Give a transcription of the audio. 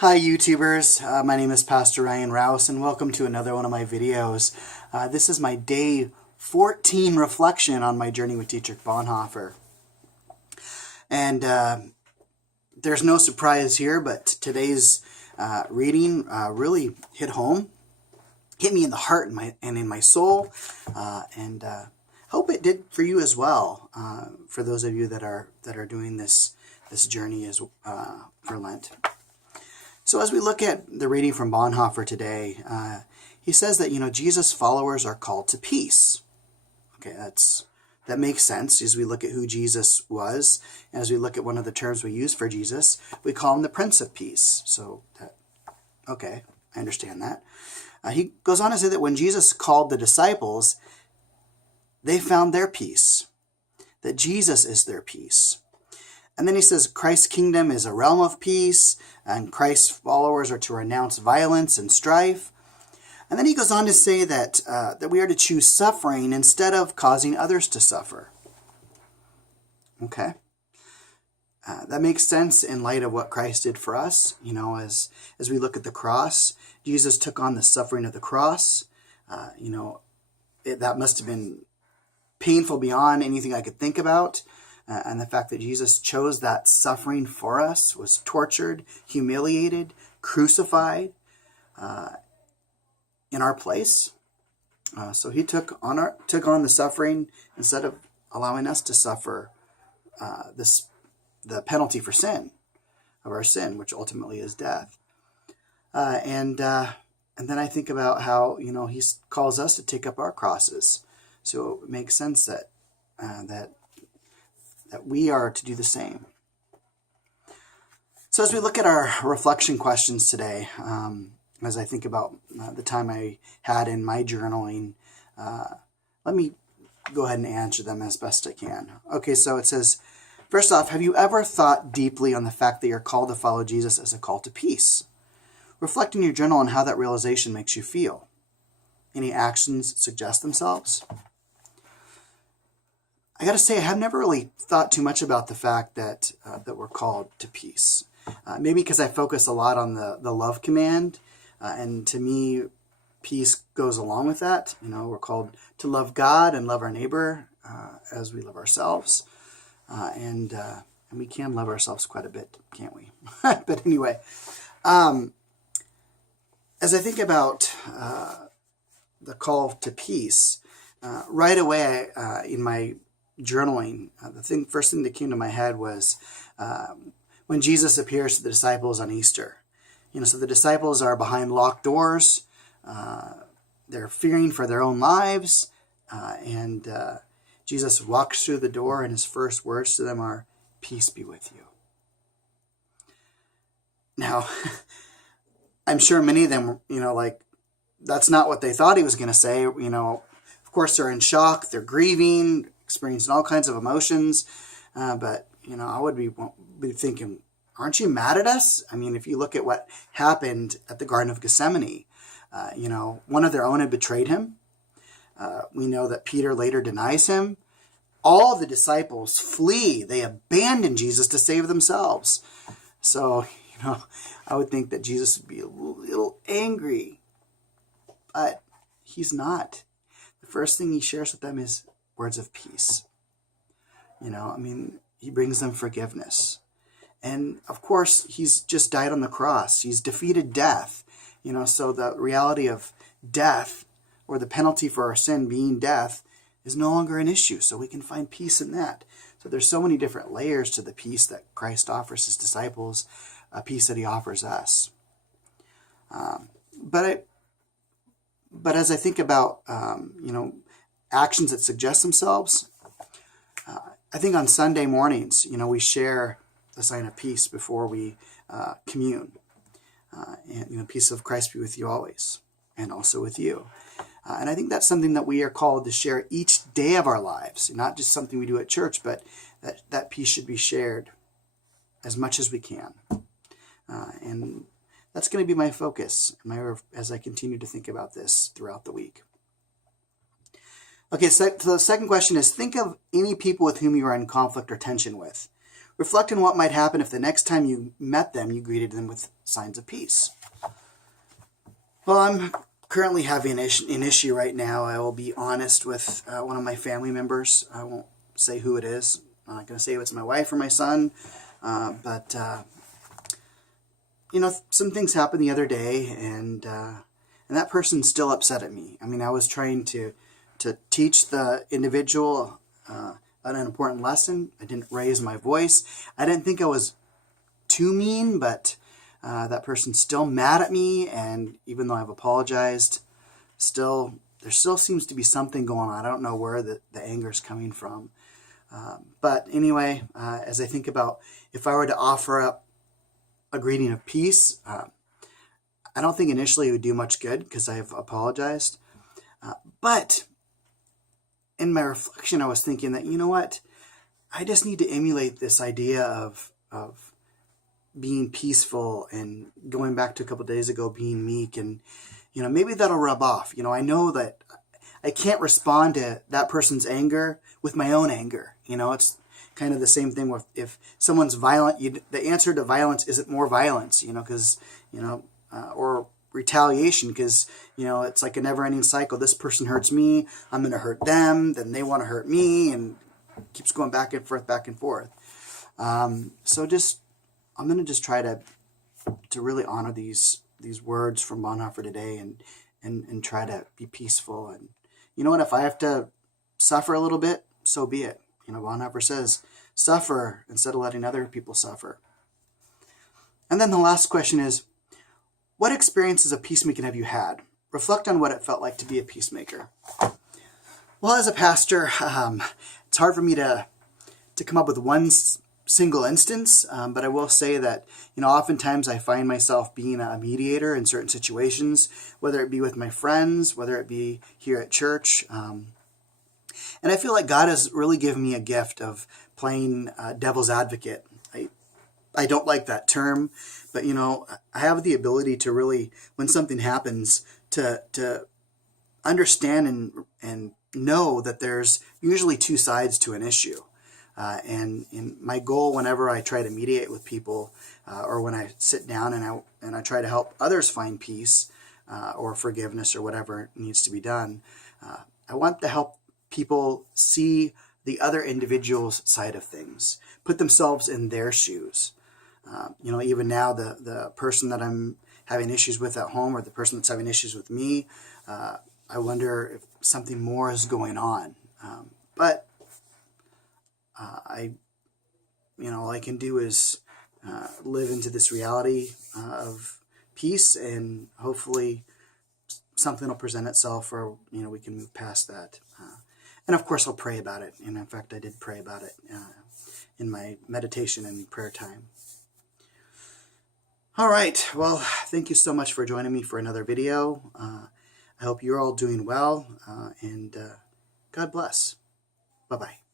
Hi YouTubers, my name is Pastor Ryan Rouse and welcome to another one of my videos. This is my day 14 reflection on my journey with Dietrich Bonhoeffer. And there's no surprise here, but today's reading really hit home, hit me in the heart and in my soul, and hope it did for you as well, for those of you that are doing this journey as for Lent. So as we look at the reading from Bonhoeffer today, he says that, Jesus' followers are called to peace. Okay, that makes sense as we look at who Jesus was. And as we look at one of the terms we use for Jesus, we call him the Prince of Peace. So, okay, I understand that. He goes on to say that when Jesus called the disciples, they found their peace, that Jesus is their peace. And then he says Christ's kingdom is a realm of peace, and Christ's followers are to renounce violence and strife. And then he goes on to say that we are to choose suffering instead of causing others to suffer. Okay. That makes sense in light of what Christ did for us. As we look at the cross, Jesus took on the suffering of the cross. That must have been painful beyond anything I could think about. And the fact that Jesus chose that suffering for us, was tortured, humiliated, crucified in our place. So he took on the suffering instead of allowing us to suffer the penalty for sin, of our sin, which ultimately is death. And then I think about how he calls us to take up our crosses. So it makes sense that we are to do the same. So as we look at our reflection questions today, as I think about the time I had in my journaling, let me go ahead and answer them as best I can. Okay, so it says, first off, have you ever thought deeply on the fact that you're called to follow Jesus as a call to peace? Reflect in your journal on how that realization makes you feel. Any actions suggest themselves? I got to say, I have never really thought too much about the fact that we're called to peace. Maybe because I focus a lot on the love command, and to me, peace goes along with that. We're called to love God and love our neighbor as we love ourselves, and we can love ourselves quite a bit, can't we? But anyway, as I think about the call to peace, right away in my journaling, the first thing that came to my head was when Jesus appears to the disciples on Easter. So the disciples are behind locked doors. They're fearing for their own lives. And Jesus walks through the door, and his first words to them are, "Peace be with you." Now, I'm sure many of them, that's not what they thought he was going to say. Of course, they're in shock. They're grieving, experiencing all kinds of emotions. But, I would be thinking, aren't you mad at us? I mean, if you look at what happened at the Garden of Gethsemane, one of their own had betrayed him. We know that Peter later denies him. All the disciples flee. They abandon Jesus to save themselves. So, I would think that Jesus would be a little angry. But he's not. The first thing he shares with them is words of peace. He brings them forgiveness. And of course, he's just died on the cross. He's defeated death. So the reality of death, or the penalty for our sin being death, is no longer an issue. So we can find peace in that. So there's so many different layers to the peace that Christ offers his disciples, a peace that he offers us. But as I think about, actions that suggest themselves, I think on Sunday mornings, we share the sign of peace before we commune. And peace of Christ be with you always, and also with you. And I think that's something that we are called to share each day of our lives, not just something we do at church, but that peace should be shared as much as we can. And that's going to be my focus as I continue to think about this throughout the week. Okay, so the second question is, think of any people with whom you are in conflict or tension with. Reflect on what might happen if the next time you met them, you greeted them with signs of peace. Well, I'm currently having an issue right now. I will be honest with one of my family members. I won't say who it is. I'm not going to say if it's my wife or my son, but you know, some things happened the other day, and that person's still upset at me. I mean, I was trying to teach the individual an important lesson. I didn't raise my voice. I didn't think I was too mean, but that person's still mad at me, and even though I've apologized, there still seems to be something going on. I don't know where the anger is coming from. But anyway, as I think about if I were to offer up a greeting of peace, I don't think initially it would do much good because I've apologized. But in my reflection, I was thinking that, you know what, I just need to emulate this idea of being peaceful, and going back to a couple of days ago, being meek, and, you know, maybe that'll rub off. You know, I know that I can't respond to that person's anger with my own anger. You know, it's kind of the same thing with if someone's violent, the answer to violence isn't more violence, you know, because, you know, or retaliation, because, you know, it's like a never-ending cycle. This person hurts me, I'm going to hurt them, then they want to hurt me, and it keeps going back and forth, back and forth. So I'm going to just try to really honor these words from Bonhoeffer today, and try to be peaceful. And you know what, if I have to suffer a little bit, so be it. You know, Bonhoeffer says, suffer instead of letting other people suffer. And then the last question is, what experiences of peacemaking have you had? Reflect on what it felt like to be a peacemaker. Well, as a pastor, it's hard for me to come up with one single instance, but I will say that, you know, oftentimes I find myself being a mediator in certain situations, whether it be with my friends, whether it be here at church. And I feel like God has really given me a gift of playing devil's advocate. I don't like that term, but, you know, I have the ability to really, when something happens, to understand and know that there's usually two sides to an issue. And my goal whenever I try to mediate with people, or when I sit down and I try to help others find peace or forgiveness or whatever needs to be done, I want to help people see the other individual's side of things, put themselves in their shoes. You know, even now, the person that I'm having issues with at home, or the person that's having issues with me, I wonder if something more is going on. But all I can do is live into this reality of peace, and hopefully something will present itself, or, you know, we can move past that. And of course, I'll pray about it. And in fact, I did pray about it in my meditation and prayer time. All right. Well, thank you so much for joining me for another video. I hope you're all doing well, and God bless. Bye-bye.